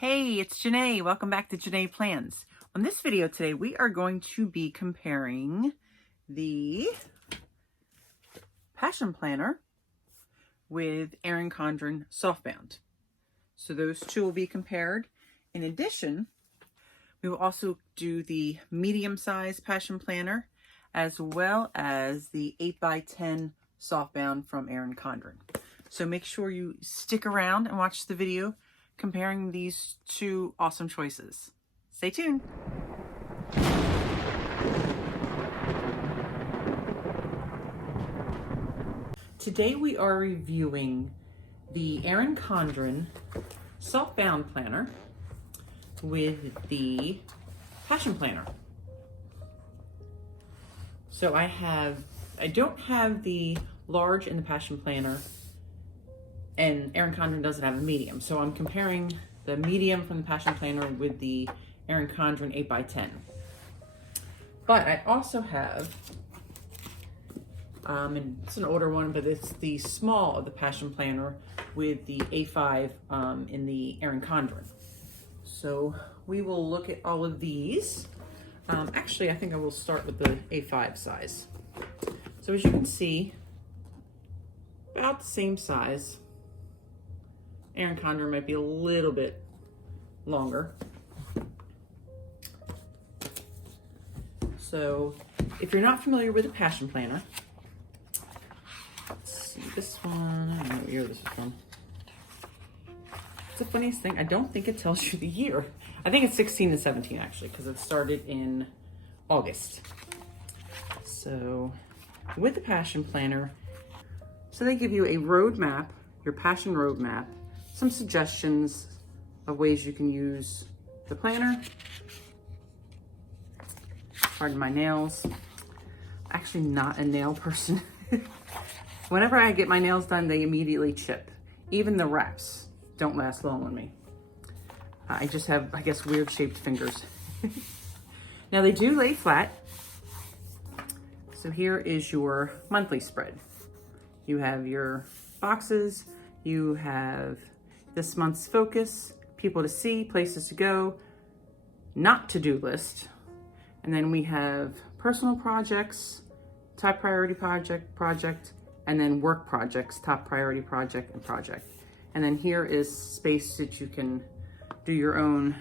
Hey, it's Janae. Welcome back to Janae Plans. On this video today, we are going to be comparing the Passion Planner with Erin Condren Softbound. So those two will be compared. In addition, we will also do the medium-sized Passion Planner as well as the 8x10 Softbound from Erin Condren. So make sure you stick around and watch the video comparing these two awesome choices. Stay tuned. Today we are reviewing the Erin Condren Softbound Planner with the Passion Planner. So I don't have the large in the Passion Planner, and Erin Condren doesn't have a medium. So I'm comparing the medium from the Passion Planner with the Erin Condren 8x10. But I also have, and it's an older one, but it's the small of the Passion Planner with the A5 in the Erin Condren. So we will look at all of these. Actually, I think I will start with the A5 size. So as you can see, about the same size. Erin Condren might be a little bit longer. So if you're not familiar with the Passion Planner, let's see this one. I don't know what year this is from. It's the funniest thing. I don't think it tells you the year. I think it's 16 to 17 actually, because it started in August. So with the Passion Planner, so they give you a roadmap, your Passion roadmap, some suggestions of ways you can use the planner. Pardon my nails. Actually not a nail person. Whenever I get my nails done, they immediately chip. Even the wraps don't last long on me. I just have, I guess, weird shaped fingers. Now they do lay flat. So here is your monthly spread. You have your boxes, you have this month's focus, people to see, places to go, not to-do list. And then we have personal projects, top priority project, and then work projects, top priority project and project. And then here is space that you can do your own.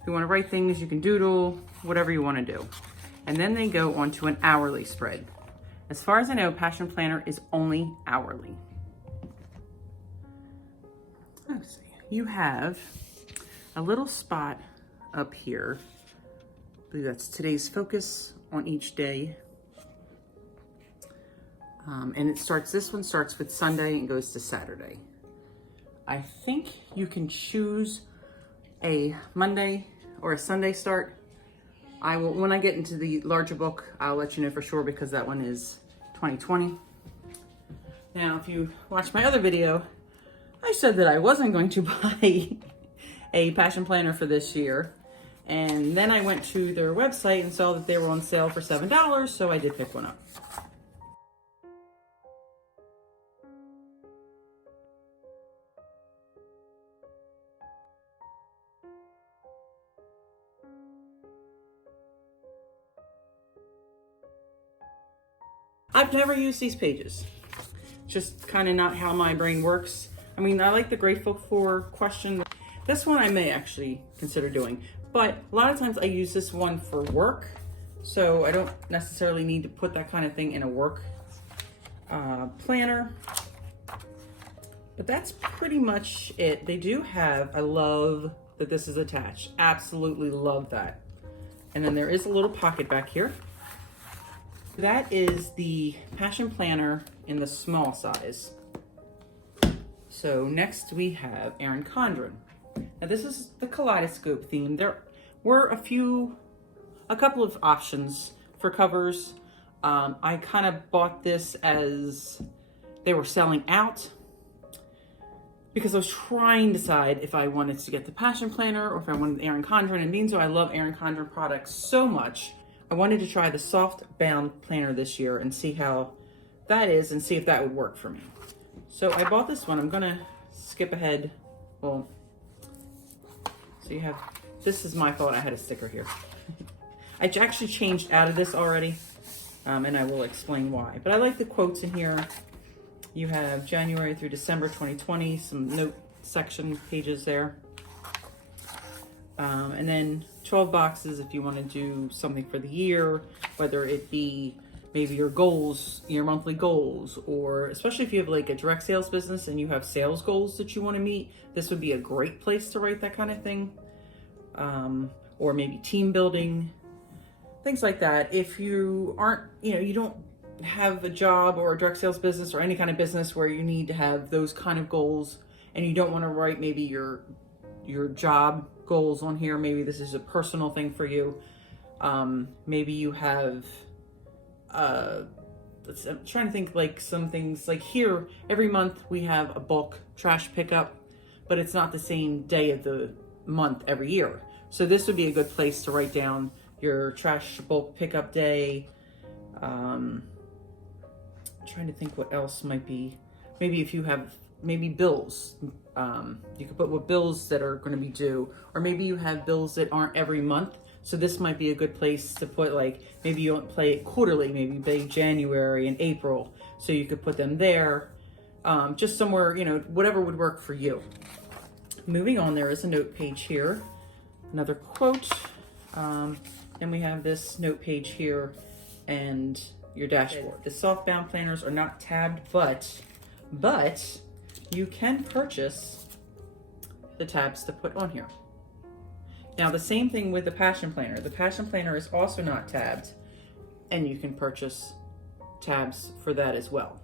If you want to write things, you can doodle, whatever you want to do. And then they go on to an hourly spread. As far as I know, Passion Planner is only hourly. Let's see. You have a little spot up here. I believe that's today's focus on each day. And this one starts with Sunday and goes to Saturday. I think you can choose a Monday or a Sunday start. When I get into the larger book, I'll let you know for sure, because that one is 2020. Now, if you watch my other video, I said that I wasn't going to buy a Passion Planner for this year. And then I went to their website and saw that they were on sale for $7, so I did pick one up. I've never used these pages. Just kind of not how my brain works. I mean, I like the grateful for question. This one I may actually consider doing, but a lot of times I use this one for work, so I don't necessarily need to put that kind of thing in a work planner. But that's pretty much it. They do have, I love that this is attached. Absolutely love that. And then there is a little pocket back here. That is the Passion Planner in the small size. So next we have Erin Condren. Now this is the kaleidoscope theme. There were a couple of options for covers. I kind of bought this as they were selling out, because I was trying to decide if I wanted to get the Passion Planner or if I wanted Erin Condren. And being so I love Erin Condren products so much, I wanted to try the Softbound Planner this year and see how that is and see if that would work for me. So I bought this one. I'm gonna skip ahead. Well, So you have, this is my fault, I had a sticker here. I actually changed out of this already, and I will explain why. But I like the quotes in here. You have January through December 2020, some note section pages there. And then 12 boxes if you want to do something for the year, whether it be maybe your goals, your monthly goals, or especially if you have like a direct sales business and you have sales goals that you want to meet, this would be a great place to write that kind of thing. Or maybe team building, things like that. If you aren't, you don't have a job or a direct sales business or any kind of business where you need to have those kind of goals, and you don't want to write maybe your job goals on here, maybe this is a personal thing for you. Maybe you have, I'm trying to think, like some things like here, every month we have a bulk trash pickup, but it's not the same day of the month every year. So this would be a good place to write down your trash bulk pickup day. I'm trying to think what else might be. Maybe if you have bills, you could put what bills that are going to be due, or maybe you have bills that aren't every month. So this might be a good place to put, like, maybe you don't play it quarterly, maybe pay January and April. So you could put them there, just somewhere, whatever would work for you. Moving on, there is a note page here, another quote. And we have this note page here and your dashboard. The softbound planners are not tabbed, but you can purchase the tabs to put on here. Now, the same thing with the passion planner. The passion planner is also not tabbed, and you can purchase tabs for that as well.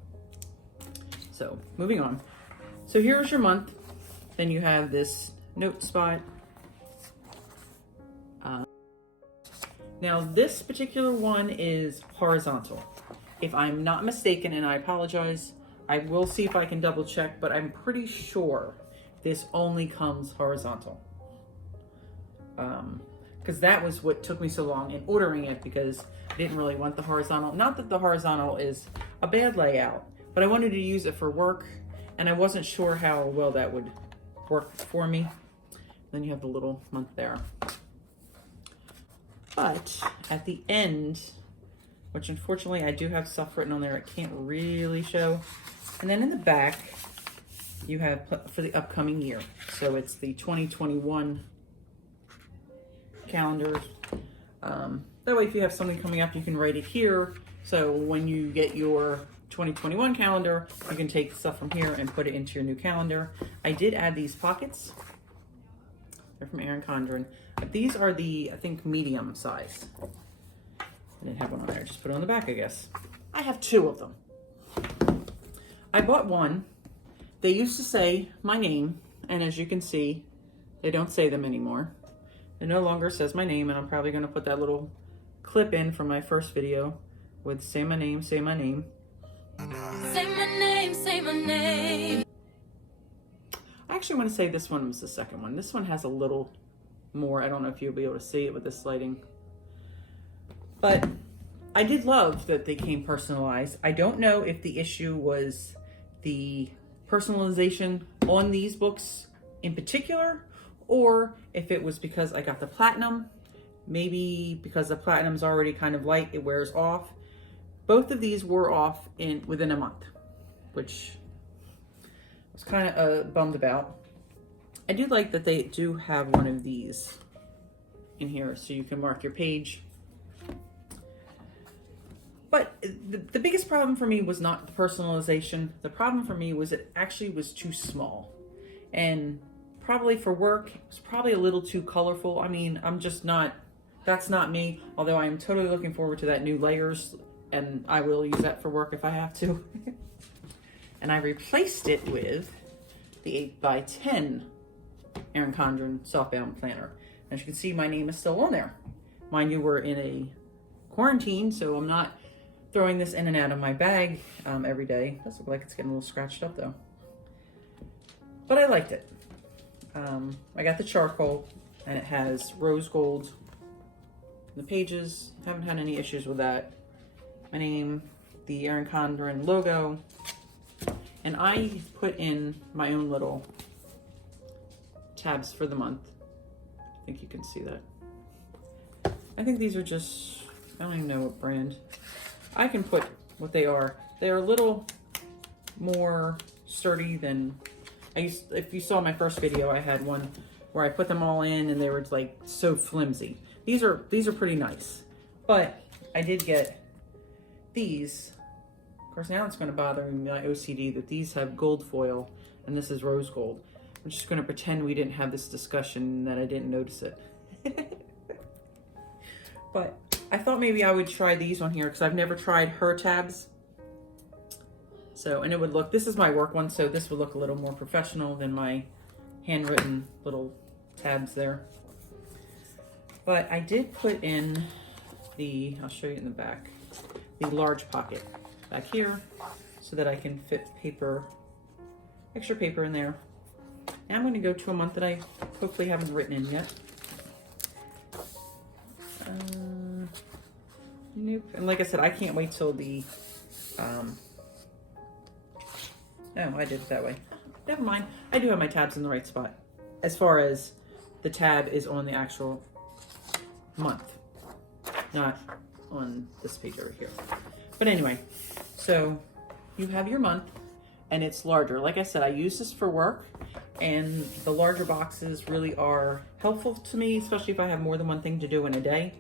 So moving on. So here's your month. Then you have this note spot. Now this particular one is horizontal. If I'm not mistaken, and I apologize, I will see if I can double check, but I'm pretty sure this only comes horizontal. Because that was what took me so long in ordering it, because I didn't really want the horizontal. Not that the horizontal is a bad layout, but I wanted to use it for work, and I wasn't sure how well that would work for me. Then you have the little month there. But at the end, which unfortunately I do have stuff written on there, it can't really show. And then in the back, you have for the upcoming year. So it's the 2021 calendar. That way, if you have something coming up, you can write it here. So when you get your 2021 calendar, you can take stuff from here and put it into your new calendar. I did add these pockets. They're from Erin Condren. These are the, I think, medium size. I didn't have one on there. Just put it on the back, I guess. I have two of them. I bought one. They used to say my name, and as you can see, they don't say them anymore. It no longer says my name, and I'm probably going to put that little clip in from my first video with say my name, say my name. Say my name, say my name. I actually want to say this one was the second one. This one has a little more. I don't know if you'll be able to see it with this lighting. But I did love that they came personalized. I don't know if the issue was the personalization on these books in particular, or if it was because I got the platinum. Maybe because the platinum's already kind of light, it wears off. Both of these wore off within a month, which I was kind of bummed about. I do like that they do have one of these in here so you can mark your page. But the biggest problem for me was not the personalization. The problem for me was it actually was too small. And probably for work, it was probably a little too colorful. I mean, that's not me, although I am totally looking forward to that new layers, and I will use that for work if I have to. And I replaced it with the 8x10 Erin Condren Softbound Planner. As you can see, my name is still on there. Mind you, we're in a quarantine, so I'm not throwing this in and out of my bag every day. It does look like it's getting a little scratched up though. But I liked it. I got the charcoal, and it has rose gold in the pages. Haven't had any issues with that. My name, the Erin Condren logo, and I put in my own little tabs for the month. I think you can see that. I think these are just, I don't even know what brand. I can put what they are. They're a little more sturdy than, if you saw my first video, I had one where I put them all in and they were like so flimsy. These are pretty nice. But I did get these. Of course, now it's going to bother me, my OCD, that these have gold foil and this is rose gold. I'm just going to pretend we didn't have this discussion and that I didn't notice it. But I thought maybe I would try these on here because I've never tried her tabs. So, and it would look, this is my work one, so this would look a little more professional than my handwritten little tabs there. But I did put in the, I'll show you in the back, the large pocket back here so that I can fit paper, extra paper in there. Now I'm going to go to a month that I hopefully haven't written in yet. Nope. And like I said, I can't wait till the, no, I did it that way. Never mind. I do have my tabs in the right spot. As far as the tab is on the actual month, not on this page over here. But anyway, so you have your month and it's larger. Like I said, I use this for work and the larger boxes really are helpful to me, especially if I have more than one thing to do in a day.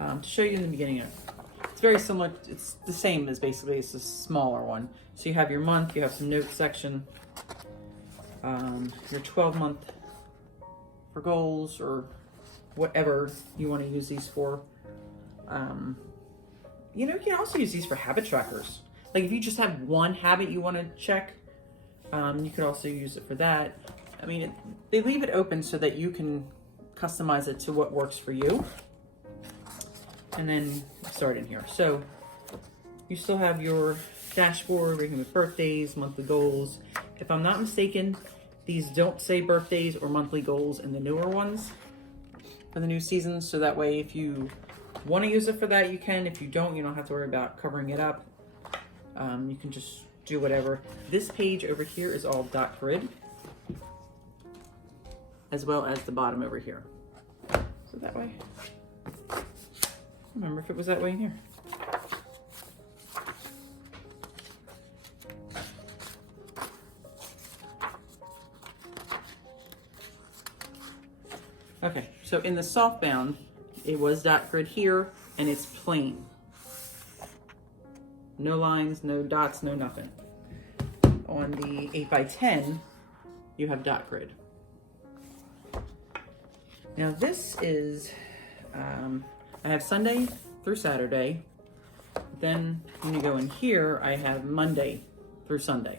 To show you in the beginning, it's very similar. It's the same as basically it's a smaller one. So you have your month, you have some notes section, your 12-month for goals or whatever you want to use these for. You know, you can also use these for habit trackers. Like if you just have one habit you want to check, you could also use it for that. I mean, they leave it open so that you can customize it to what works for you. And then start in here. So you still have your dashboard where you can put birthdays, monthly goals. If I'm not mistaken, these don't say birthdays or monthly goals in the newer ones for the new season. So that way, if you want to use it for that, you can. If you don't, you don't have to worry about covering it up. You can just do whatever. This page over here is all dot grid, as well as the bottom over here. So that way. I don't remember if it was that way in here. Okay, so in the softbound, it was dot grid here, and it's plain. No lines, no dots, no nothing. On the 8x10, you have dot grid. Now this is, I have Sunday through Saturday. Then when you go in here, I have Monday through Sunday.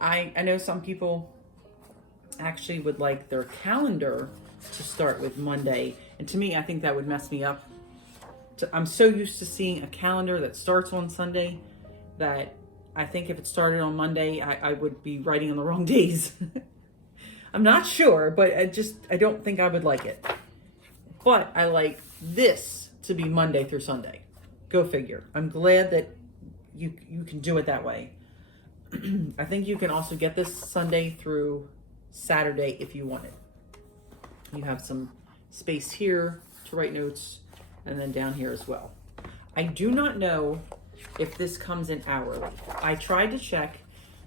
I know some people actually would like their calendar to start with Monday. And to me, I think that would mess me up. I'm so used to seeing a calendar that starts on Sunday that I think if it started on Monday, I would be writing on the wrong days. I'm not sure, but I don't think I would like it. But I like this to be Monday through Sunday. Go figure. I'm glad that you can do it that way. I think you can also get this Sunday through Saturday if you want it. You have some space here to write notes and then down here as well. I do not know if this comes in hourly. I tried to check,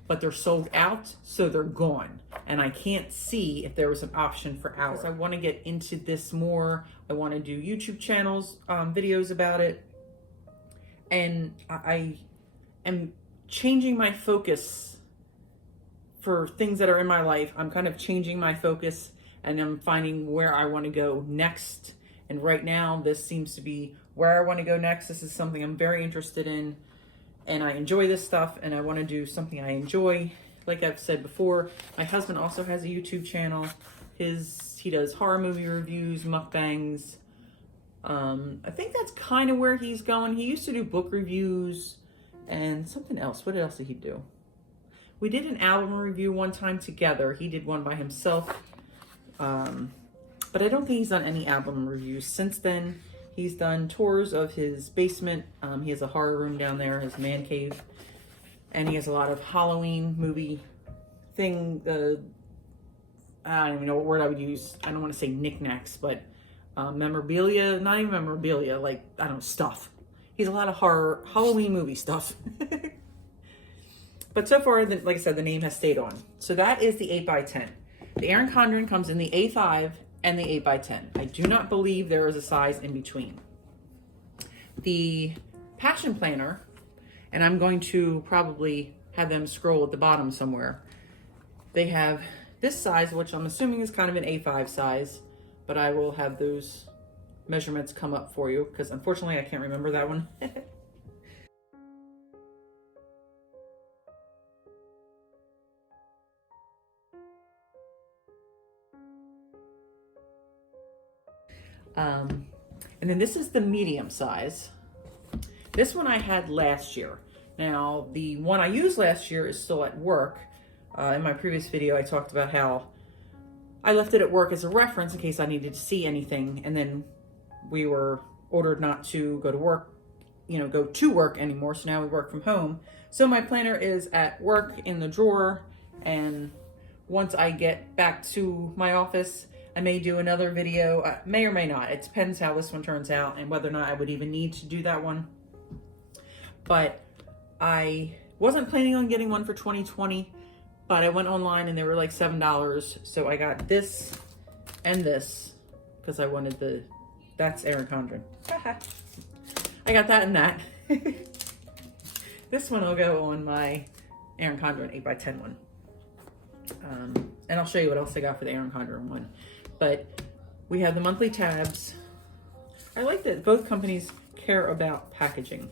but they're sold out, so they're gone. And I can't see if there was an option for hours. I want to get into this more. I want to do YouTube channels, videos about it. And I am changing my focus for things that are in my life. I'm kind of changing my focus and I'm finding where I want to go next. And right now, this seems to be where I want to go next. This is something I'm very interested in. And I enjoy this stuff and I want to do something I enjoy. Like I've said before, my husband also has a YouTube channel. He does horror movie reviews, mukbangs. I think that's kind of where he's going. He used to do book reviews and something else. What else did he do? We did an album review one time together. He did one by himself. But I don't think he's done any album reviews since then. He's done tours of his basement. He has a horror room down there, his man cave. And he has a lot of Halloween movie I don't even know what word I would use. I don't want to say knickknacks, but memorabilia, not even memorabilia, like, I don't know, stuff. He's a lot of horror, Halloween movie stuff. But so far, like I said, the name has stayed on. So that is the 8x10. The Erin Condren comes in the A5 and the 8x10. I do not believe there is a size in between. The Passion Planner, and I'm going to probably have them scroll at the bottom somewhere. They have this size, which I'm assuming is kind of an A5 size, but I will have those measurements come up for you because unfortunately I can't remember that one. And then this is the medium size. This one I had last year. Now, the one I used last year is still at work. In my previous video, I talked about how I left it at work as a reference in case I needed to see anything. And then we were ordered not to go to work, go to work anymore. So now we work from home. So my planner is at work in the drawer. And once I get back to my office, I may do another video, may or may not. It depends how this one turns out and whether or not I would even need to do that one. But I wasn't planning on getting one for 2020, but I went online and they were like $7. So I got this and this because I wanted that's Erin Condren. I got that and that. This one will go on my Erin Condren 8x10 one. And I'll show you what else I got for the Erin Condren one. But we have the monthly tabs. I like that both companies care about packaging.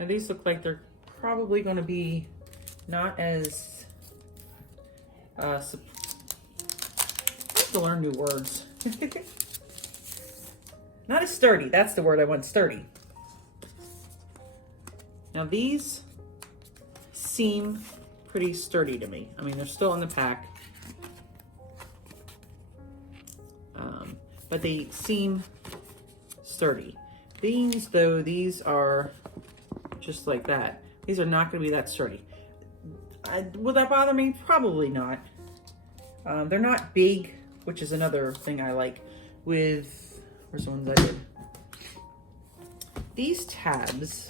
Now these look like they're probably going to be not as, I have to learn new words. Not as sturdy, that's the word I want, sturdy. Now these seem pretty sturdy to me. I mean, they're still in the pack. But they seem sturdy. These, though, these are just like that. These are not going to be that sturdy. Will that bother me? Probably not. They're not big, which is another thing I like with, where's the ones I did? These tabs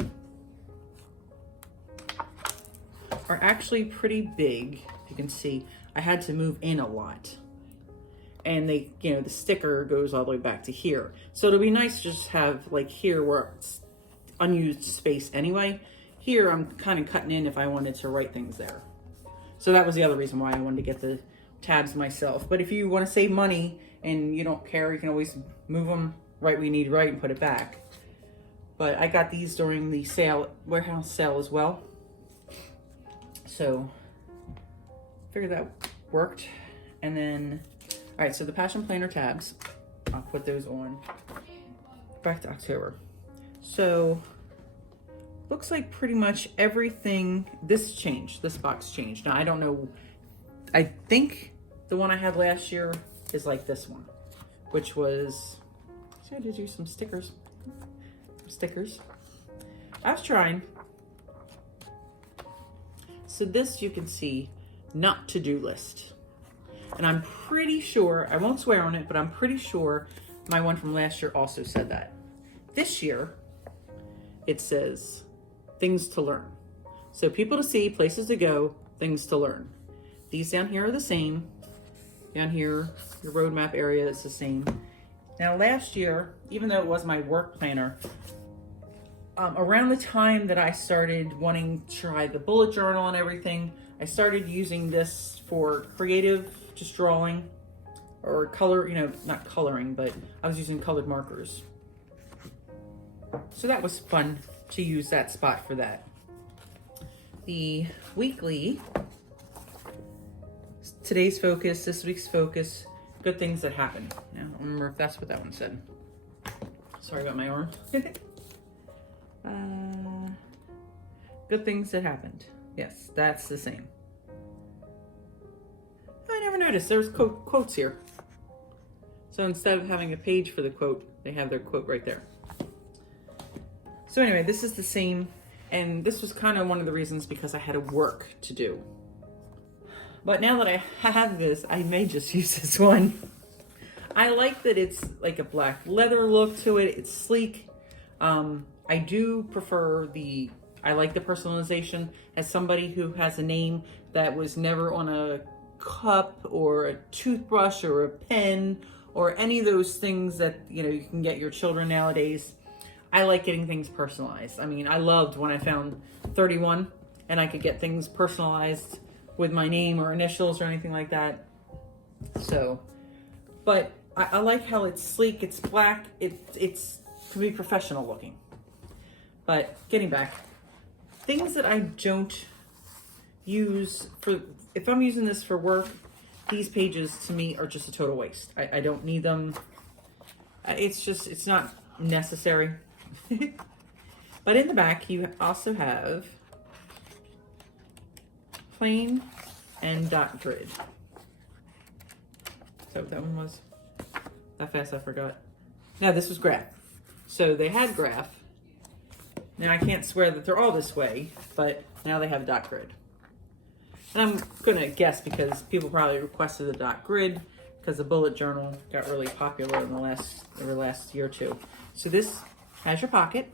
are actually pretty big. You can see I had to move in a lot. And they, the sticker goes all the way back to here. So it'll be nice to just have like here where it's unused space anyway. Here I'm kind of cutting in if I wanted to write things there. So that was the other reason why I wanted to get the tabs myself. But if you want to save money and you don't care, you can always move them right where you need to write and put it back. But I got these during the sale, warehouse sale as well. So figured that worked. And then, all right, so the Passion Planner tabs, I'll put those on back to October. So looks like pretty much everything, this changed, this box changed. Now I don't know, I think the one I had last year is like this one, which was, see, I did use some stickers. I was trying. So this you can see, not to-do list. And I'm pretty sure, I won't swear on it, but I'm pretty sure my one from last year also said that. This year, it says things to learn. So people to see, places to go, things to learn. These down here are the same. Down here, the roadmap area is the same. Now last year, even though it was my work planner, around the time that I started wanting to try the bullet journal and everything, I started using this for creative, just drawing or color, not coloring, but I was using colored markers. So that was fun to use that spot for that. The weekly, today's focus, this week's focus, good things that happened. Now, I don't remember if that's what that one said. Sorry about my arm. Good things that happened. Yes, that's the same. I never noticed there's quotes here. So instead of having a page for the quote, they have their quote right there. So anyway, this is the same, and this was kind of one of the reasons because I had work to do. But now that I have this, I may just use this one. I like that it's like a black leather look to it. It's sleek. I do prefer I like the personalization. As somebody who has a name that was never on a cup or a toothbrush or a pen or any of those things that, you know, you can get your children nowadays, I like getting things personalized. I mean, I loved when I found 31 and I could get things personalized with my name or initials or anything like that. So, but I like how it's sleek, it's black, it's to be professional looking. But getting back, things that I don't use if I'm using this for work, these pages to me are just a total waste. I don't need them. It's not necessary. But in the back, you also have plain and dot grid. So that one was that fast, I forgot. Now this was graph. So they had graph. Now I can't swear that they're all this way, but now they have dot grid. And I'm gonna guess because people probably requested the dot grid because the bullet journal got really popular in the last year or two. So this has your pocket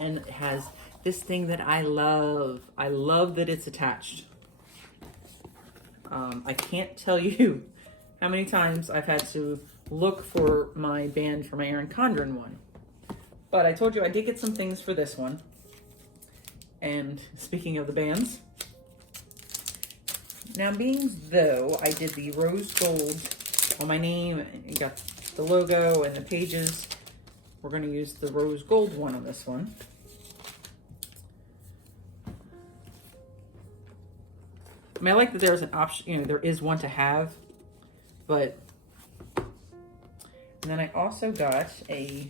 and it has this thing that I love. I love that it's attached. I can't tell you how many times I've had to look for my band for my Erin Condren one. But I told you I did get some things for this one. And speaking of the bands, now being though I did the rose gold on my name and got the logo and the pages, we're going to use the rose gold one on this one. I mean, I like that there's an option, you know, there is one to have, but, and then I also got a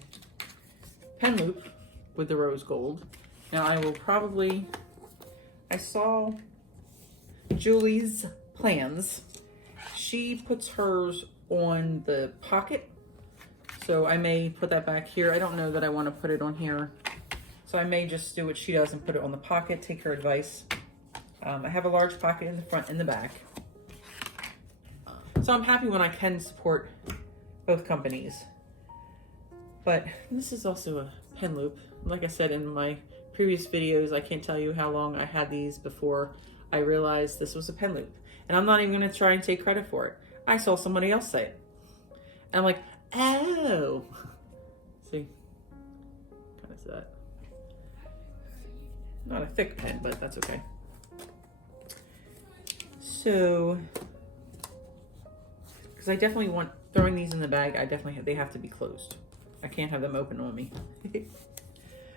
pen loop with the rose gold. Now I saw Julie's plans. She puts hers on the pocket, so I may put that back here. I don't know that I want to put it on here, so I may just do what she does and put it on the pocket, take her advice. I have a large pocket in the front and the back, so I'm happy when I can support both companies. But this is also a pen loop. Like I said in my previous videos, I can't tell you how long I had these before I realized this was a pen loop. And I'm not even gonna try and take credit for it. I saw somebody else say it. And I'm like, oh. See, kind of that. Not a thick pen, but that's okay. So, because I definitely want, throwing these in the bag, they have to be closed. I can't have them open on me.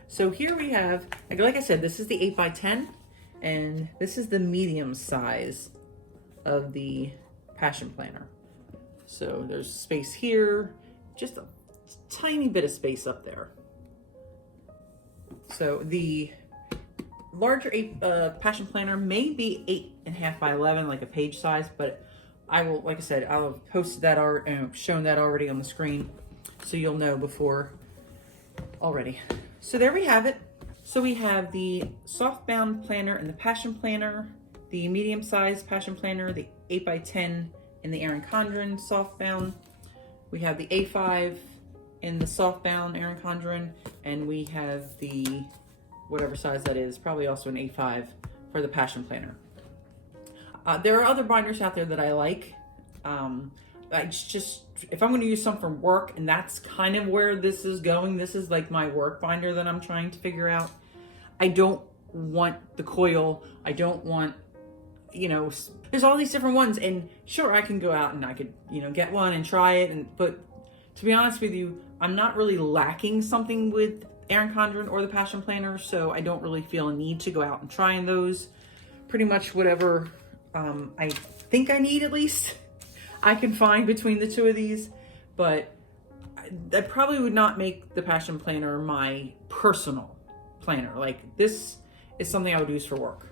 So here we have, like I said, this is the 8x10, and this is the medium size of the Passion Planner. So there's space here, just a tiny bit of space up there. So the larger Passion Planner may be 8.5 by 11, like a page size, but I will, like I said, I'll have posted that art and shown that already on the screen, so you'll know before already. So there we have it. So we have the Softbound Planner and the Passion Planner, the medium-sized Passion Planner, the 8x10 and the Erin Condren Softbound. We have the A5 in the Softbound Erin Condren, and we have the, whatever size that is, probably also an A5 for the Passion Planner. There are other binders out there that I like. If I'm going to use some for work, and that's kind of where this is going, this is like my work binder that I'm trying to figure out. I don't want the coil. I don't want, you know, there's all these different ones, and sure, I can go out and I could, you know, get one and try it, but to be honest with you, I'm not really lacking something with Erin Condren or the Passion Planner, so I don't really feel a need to go out and try those. Pretty much whatever I think I need, at least, I can find between the two of these, but I probably would not make the Passion Planner my personal planner. Like, this is something I would use for work.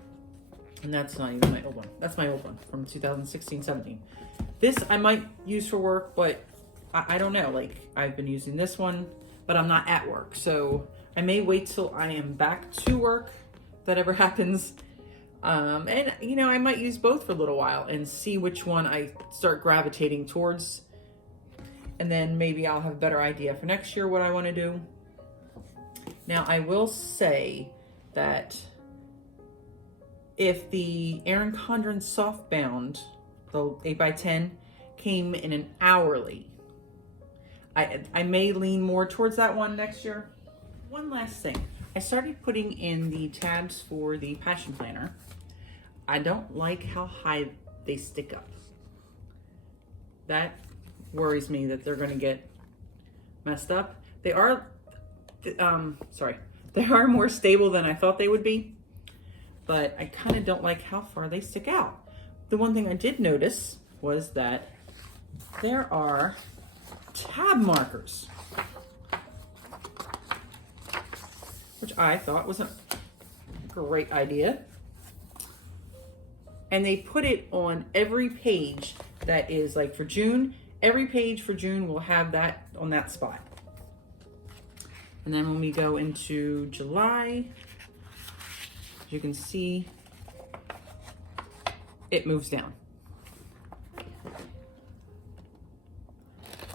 And that's not even my old one. That's my old one from 2016-17. This I might use for work, but I don't know. Like, I've been using this one, but I'm not at work. So I may wait till I am back to work, if that ever happens, And you know, I might use both for a little while and see which one I start gravitating towards. And then maybe I'll have a better idea for next year what I want to do. Now, I will say that if the Erin Condren Softbound, the 8x10, came in an hourly, I may lean more towards that one next year. One last thing. I started putting in the tabs for the Passion Planner. I don't like how high they stick up. That worries me that they're going to get messed up. They are, they are more stable than I thought they would be, but I kind of don't like how far they stick out. The one thing I did notice was that there are tab markers, which I thought was a great idea. And they put it on every page that is like for June. Every page for June will have that on that spot. And then when we go into July, as you can see, it moves down.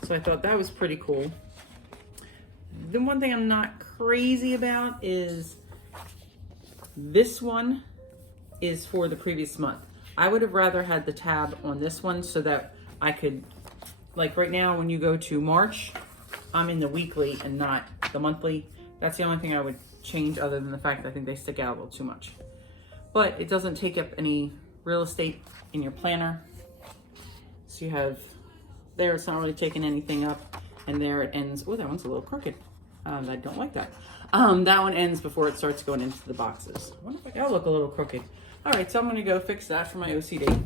So I thought that was pretty cool. The one thing I'm not crazy about is this one is for the previous month. I would have rather had the tab on this one so that I could, like right now when you go to March, I'm in the weekly and not the monthly. That's the only thing I would change, other than the fact that I think they stick out a little too much. But it doesn't take up any real estate in your planner. So you have there, it's not really taking anything up, and there it ends. Oh, that one's a little crooked. I don't like that. That one ends before it starts going into the boxes. I wonder if that'll look a little crooked. All right, so I'm gonna go fix that for my OCD.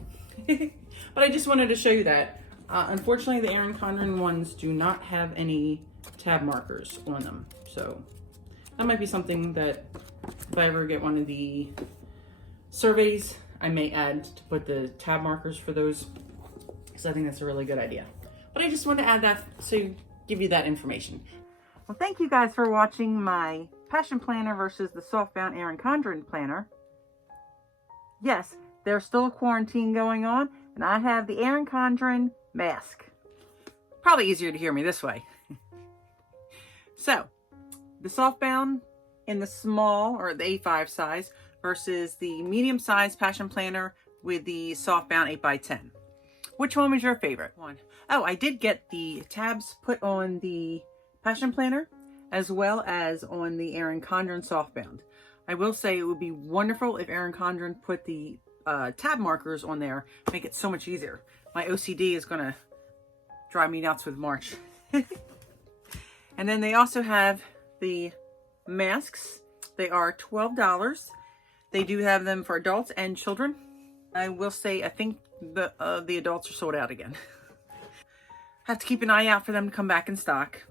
But I just wanted to show you that. Unfortunately, the Erin Condren ones do not have any tab markers on them. So that might be something that if I ever get one of the surveys, I may add to put the tab markers for those, because I think that's a really good idea. But I just wanted to add that to give you that information. Well, thank you guys for watching my Passion Planner versus the Softbound Erin Condren Planner. Yes, there's still a quarantine going on, and I have the Erin Condren mask. Probably easier to hear me this way. So, the Softbound in the small, or the A5 size, versus the medium size Passion Planner with the Softbound 8x10. Which one was your favorite one? Oh, I did get the tabs put on the Passion Planner as well as on the Erin Condren Softbound. I will say it would be wonderful if Erin Condren put the tab markers on there, make it so much easier. My OCD is gonna drive me nuts with March. And then they also have the masks. They are $12. They do have them for adults and children. I will say, I think the adults are sold out again. Have to keep an eye out for them to come back in stock.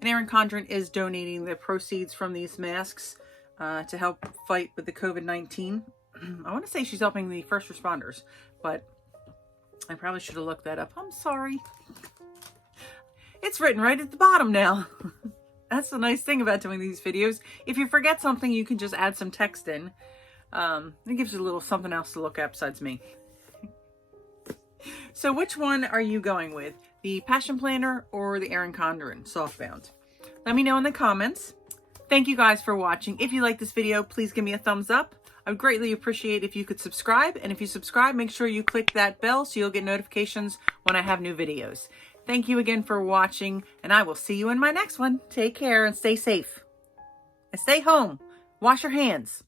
And Erin Condren is donating the proceeds from these masks to help fight with the COVID-19. I want to say she's helping the first responders, but I probably should have looked that up. I'm sorry. It's written right at the bottom now. That's the nice thing about doing these videos. If you forget something, you can just add some text in. It gives you a little something else to look at besides me. So which one are you going with? The Passion Planner or the Erin Condren Softbound? Let me know in the comments. Thank you guys for watching. If you like this video, please give me a thumbs up. I would greatly appreciate if you could subscribe. And if you subscribe, make sure you click that bell so you'll get notifications when I have new videos. Thank you again for watching, and I will see you in my next one. Take care and stay safe. And stay home. Wash your hands.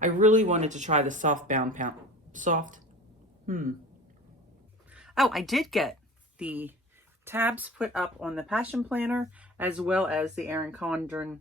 I really wanted to try the Softbound Oh, I did get the tabs put up on the Passion Planner as well as the Erin Condren